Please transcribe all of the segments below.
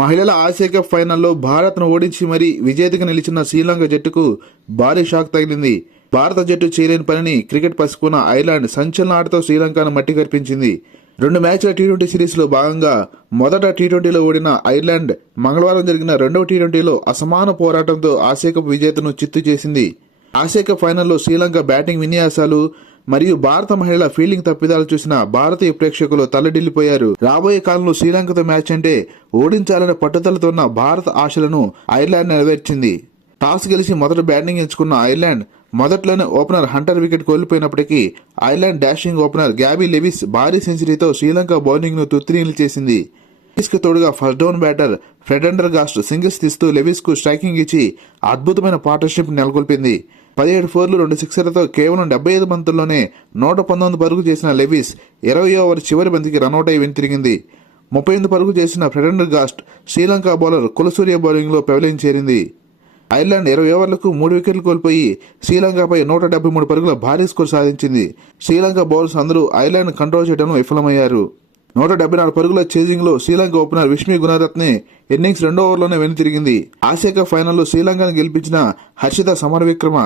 మహిళల Asia cup ఫైనల్లో భారత్ను ఓడించి మరీ విజేతగా నిలిచిన శ్రీలంక జట్టుకు భారీ షాక్ తగిలింది. భారత జట్టు చేయలేని పనిని క్రికెట్ పసుకున్న ఐర్లాండ్ సంచలన ఆటతో శ్రీలంకను మట్టి కర్పించింది రెండు మ్యాచ్ల టీ ట్వంటీ సిరీస్లో భాగంగా మొదట టీ ట్వంటీలో ఓడిన ఐర్లాండ్ మంగళవారం జరిగిన రెండవ టీ ట్వంటీలో అసమాన పోరాటంతో ఆసియా కప్ విజేతను చిత్తు చేసింది. ఆసియా కప్ ఫైనల్లో శ్రీలంక బ్యాటింగ్ విన్యాసాలు మరియు భారత మహిళల ఫీల్డింగ్ తప్పిదాలు చూసిన భారతీయ ప్రేక్షకులు తల్లడిల్లిపోయారు. రాబోయే కాలంలో శ్రీలంకతో మ్యాచ్ అంటే ఓడించాలనే పట్టుదలతో ఉన్న భారత ఆశలను ఐర్లాండ్ నెరవేర్చింది. టాస్ గెలిచి మొదట బ్యాటింగ్ ఎంచుకున్న ఐర్లాండ్ మొదట్లోనే opener Hunter wicket కోల్పోయినప్పటికీ Ireland dashing opener Gaby Lewis భారీ సెంచరీతో శ్రీలంక బౌలింగ్ను తుత్తినీలు చేసింది. లెవిస్కి తోడుగా first down batter Prendergast singles తీస్తూ లెవిస్కు స్ట్రైకింగ్ ఇచ్చి అద్భుతమైన పార్ట్నర్షిప్ నెలకొల్పింది. పదిహేడు ఫోర్లు రెండు సిక్సర్లతో కేవలం డెబ్బై ఐదు బంతుల్లోనే నూట పంతొమ్మిది పరుగు చేసిన లెవిస్ ఇరవై ఓవర్ చివరి బంతికి రనౌట్ అయి వెనుతిరిగింది ముప్పై ఎనిమిది పరుగు చేసిన ఫ్రెడెండర్ గాస్ట్ శ్రీలంక బౌలర్ కులసూర్య బౌలింగ్లో పెవలిన్ చేరింది. ఐర్లాండ్ ఇరవై ఓవర్లకు మూడు వికెట్లు కోల్పోయి శ్రీలంకపై నూట డెబ్బై మూడు పరుగుల భారీ స్కోర్ సాధించింది. శ్రీలంక బౌలర్స్ అందరూ ఐర్లాండ్ కంట్రోల్ చేయడంలో విఫలమయ్యారు. నూట డెబ్బై నాలుగు పరుగుల చేజింగ్లో శ్రీలంక ఓపెనర్ విష్మి గుణరత్నే ఇన్నింగ్స్ రెండో ఓవర్లోనే వెనుతిరిగింది ఆసియా కప్ ఫైనల్లో శ్రీలంకను గెలిపించిన హర్షిత సమర విక్రమ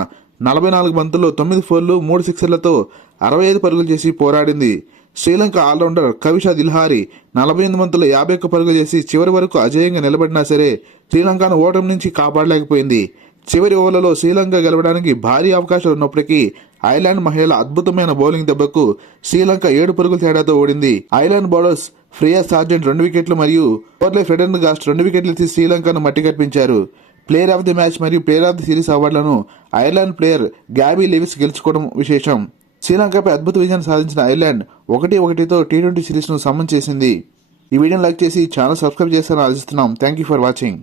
నలభై నాలుగు బంతుల్లో తొమ్మిది ఫోర్లు మూడు సిక్సర్లతో అరవై ఐదు పరుగులు చేసి పోరాడింది. శ్రీలంక ఆల్రౌండర్ కవిష దిల్హారి నలభై ఎనిమిది బంతుల్లో యాభై ఒక్క పరుగులు చేసి చివరి వరకు అజేయంగా నిలబడినా సరే శ్రీలంకను ఓటమి నుంచి కాపాడలేకపోయింది. చివరి ఓవర్లలో శ్రీలంక గెలవడానికి భారీ అవకాశాలు ఉన్నప్పటికీ ఐర్లాండ్ మహిళల అద్భుతమైన బౌలింగ్ దెబ్బకు శ్రీలంక ఏడు పరుగుల తేడాతో ఓడింది. ఐలాండ్ బౌలర్స్ ఫ్రియా సార్జెంట్ రెండు వికెట్లు మరియు ఓవర్లే ఫ్రెడెన్ గాస్ట్ రెండు వికెట్లు తీసి శ్రీలంకను మట్టి కట్టించారు. ప్లేయర్ ఆఫ్ ది మ్యాచ్ మరియు ప్లేయర్ ఆఫ్ ది సిరీస్ అవార్డులను ఐర్లాండ్ ప్లేయర్ గ్యాబీ లెవిస్ గెలుచుకోవడం విశేషం. శ్రీలంకపై అద్భుత విజయం సాధించిన ఐర్లాండ్ ఒకటి ఒకటితో టీ ట్వంటీ సిరీస్ను సమన్ చేసింది. ఈ వీడియోని లైక్ చేసి ఛానల్ సబ్స్క్రైబ్ చేస్తారని ఆశిస్తున్నాం. Thank you for watching.